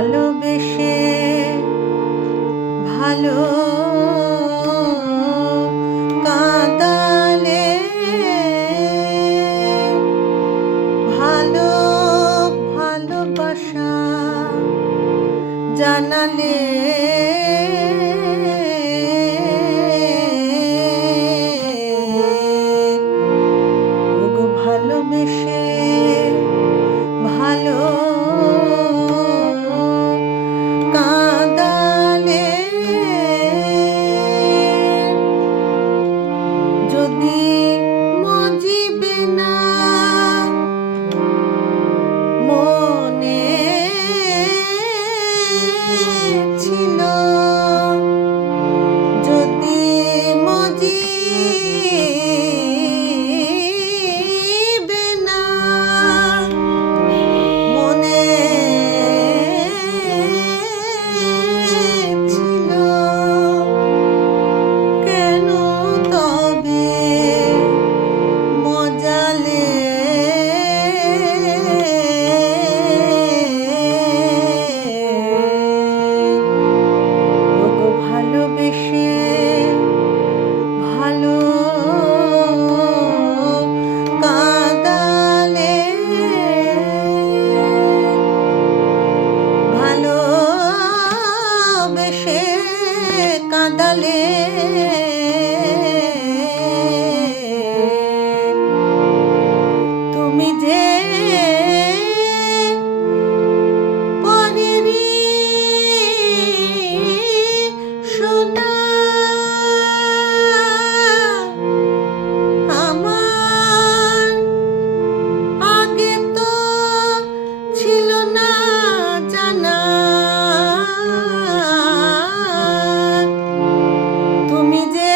ভালোবেসে ভালো কাঁদালে ভালো ভালোবাসা জানালে ওগো ভালোবেসে ভালো কাঁদালে যদি মজিবে না মনে ছিল যদি মজিবে না মনে ছিল কেন তবে মজালে ওগো ভালোবেসে ভালো কাঁদালে ভালোবেসে কাঁদালে তুমি যে পরেরই সোনা আমার আগে তো ছিল না জানা তুমি যে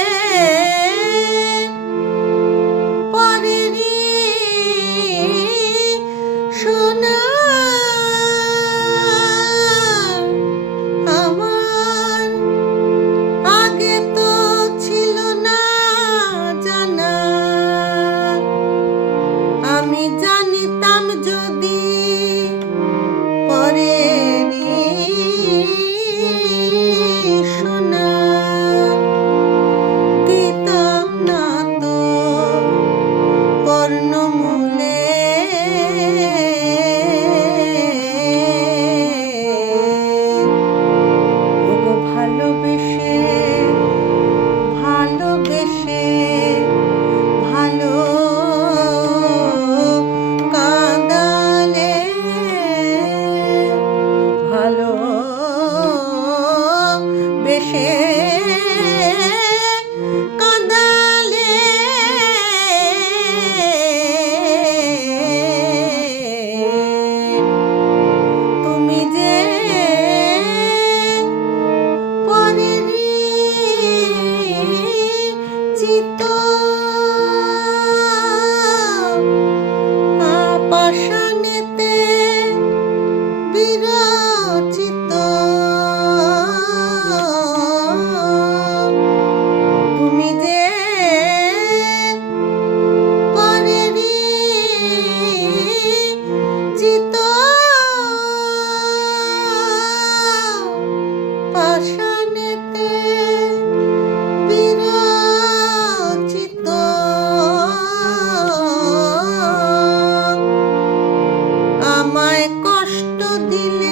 পরেরই সোনা আমার আগে তো ছিল না জানা আমি জানিতাম যদি পরেরই সোনা দিতাম না তো কর্ণমূলে ওগো ভালোবেসে ভালোবেসে ভালো কাঁদালে ভালো বেশে কাঁদালে তুমি যে পরেরই চিত পাষাণেতে বিরচিত তুমি যে পরেরই চিত পাষাণেতে বিরচিত আমায় কষ্ট দিলে